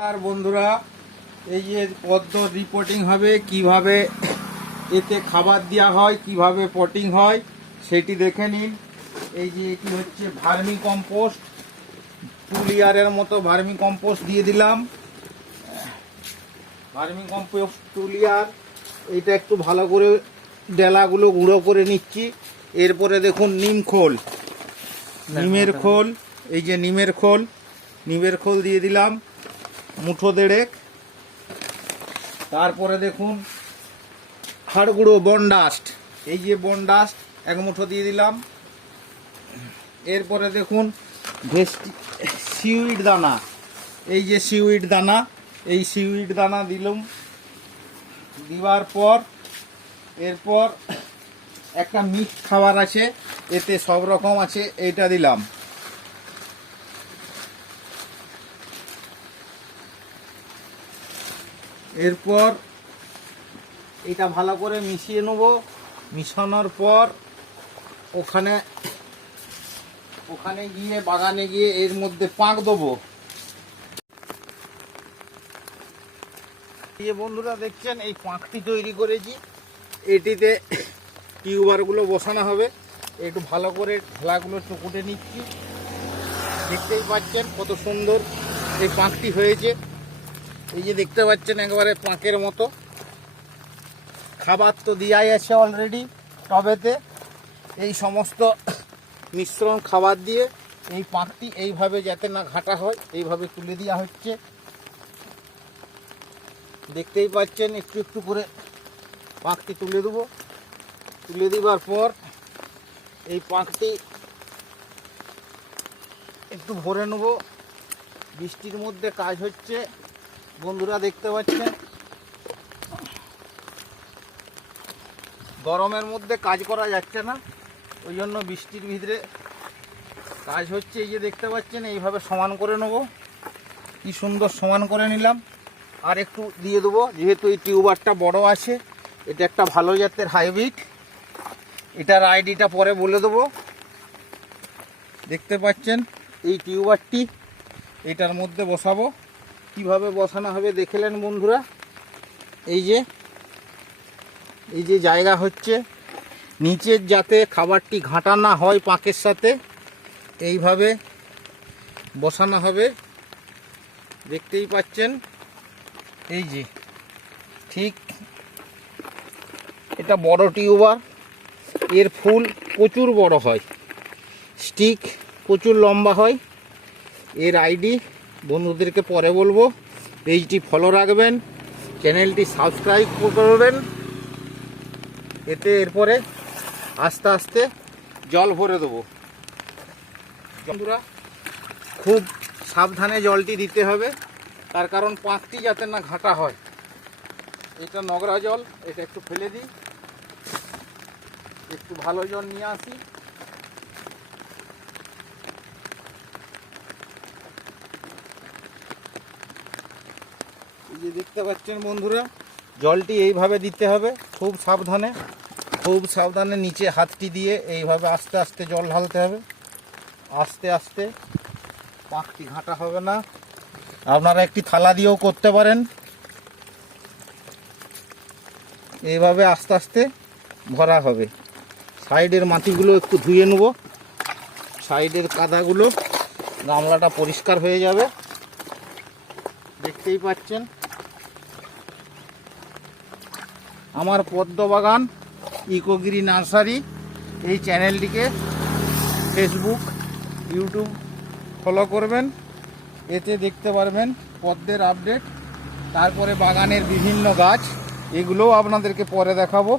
আর বন্ধুরা, এই যে পদ্ম রিপোর্টিং হবে, কীভাবে এতে খাবার দেওয়া হয়, কীভাবে পটিং হয়, সেটি দেখে নিন। এই যে এটি হচ্ছে ভার্মি কম্পোস্ট টু লিয়ারের মতো ভার্মি কম্পোস্ট দিয়ে দিলাম। ভার্মি কম্পোস্ট টু লিয়ার এটা একটু ভালো করে ডেলাগুলো গুঁড়ো করে নিচ্ছি। এরপরে দেখুন নিম খোল। নিমের খোল, এই যে নিমের খোল নিমের খোল দিয়ে দিলাম। মুঠো দেড়েক। তারপরে দেখুন, হাড়গুঁড়ো বনডাস্ট এই যে বনডাস্ট এক মুঠো দিয়ে দিলাম। এরপরে দেখুন, ভেস্টি, সিউইড দানা। এই যে সিউইড দানা, এই সিউইড দানা দিলাম। দেওয়ার পর, এরপর একটা মিক্স খাবার আছে, এতে সব রকম আছে, এইটা দিলাম। এরপর এটা ভালো করে মিশিয়ে নেব। মিশানোর পর ওখানে ওখানে গিয়ে, বাগানে গিয়ে এর মধ্যে পাঁক দেবো। বন্ধুরা দেখছেন, এই পাঁকটি তৈরি করেছি। এটিতে টিউবারগুলো বসানো হবে। একটু ভালো করে ঢেলাগুলো চকুটে নিচ্ছি। দেখতেই পাচ্ছেন কত সুন্দর এই পাঁকটি হয়েছে। এই যে দেখতে পাচ্ছেন একেবারে পাঁকের মতো। খাবার তো দেওয়াই আছে অলরেডি টবেতে। এই সমস্ত মিশ্রণ খাবার দিয়ে এই পাঁকটি এইভাবে যাতে না ঘাটা হয়, এইভাবে তুলে দেওয়া হচ্ছে। দেখতেই পাচ্ছেন, একটু একটু করে পাঁকটি তুলে দেবো। তুলে দেবার পর এই পাঁকটি একটু ভরে নেব। বৃষ্টির মধ্যে কাজ হচ্ছে। বন্ধুরা দেখতে পাচ্ছেন? গরমের মধ্যে কাজ করা যাচ্ছে না, ওই জন্য বৃষ্টির ভিতরে কাজ হচ্ছে। এই যে দেখতে পাচ্ছেন, এইভাবে সমান করে নেব। কি সুন্দর সমান করে নিলাম। আর একটু দিয়ে দেবো, যেহেতু এই টিউবারটা বড় আছে, এটা একটা ভালো জাতের হাইব্রিড। এটার আইডিটা পরে বলে দেবো। দেখতে পাচ্ছেন, এই টিউবারটি এটার মধ্যে বসাবো। কীভাবে বসানো হবে দেখলেন বন্ধুরা? এই যে এই যে জায়গা হচ্ছে, নিচের যাতে খাবারটি ঘাঁটা না হয় পাঁকের সাথে, এইভাবে বসানো হবে। দেখতেই পাচ্ছেন? এই যে, ঠিক এটা বড় টিউবার, এর ফুল প্রচুর বড় হয়। স্টিক প্রচুর লম্বা হয়। এর আইডি বন্ধুদেরকে পরে বলব, পেজটি ফলো রাখবেন চ্যানেলটি সাবস্ক্রাইব করবেন, এতে এরপরে আস্তে আস্তে জল ভরে দেবো। বন্ধুরা, খুব সাবধানে জলটি দিতে হবে, তার কারণ পাঁকটি যাতে না ঘাটা হয়। এটা নগরা জল, এটা একটু ফেলে দিই। একটু ভালো জল নিয়ে আসি। যে দেখতে পাচ্ছেন বন্ধুরা, জলটি এইভাবে দিতে হবে, খুব সাবধানে খুব সাবধানে নিচে হাতটি দিয়ে এইভাবে আস্তে আস্তে জল ঢালতে হবে। আস্তে আস্তে পাকটি ঘাঁটা হবে না। আপনারা একটি থালা দিয়েও করতে পারেন। এইভাবে আস্তে আস্তে ভরা হবে। সাইডের মাটিগুলো একটু ধুয়ে নেব। সাইডের কাদাগুলো, গামলাটা পরিষ্কার হয়ে যাবে। দেখতেই পাচ্ছেন। আমার পদ্ম বাগান ইকোগিরি নার্সারি, এই চ্যানেলটিকে ফেসবুক ইউটিউব ফলো করবেন। এতে দেখতে পারবেন পদ্মের আপডেট তারপরে বাগানের বিভিন্ন গাছ, এগুলোও আপনাদেরকে পরে দেখাবো।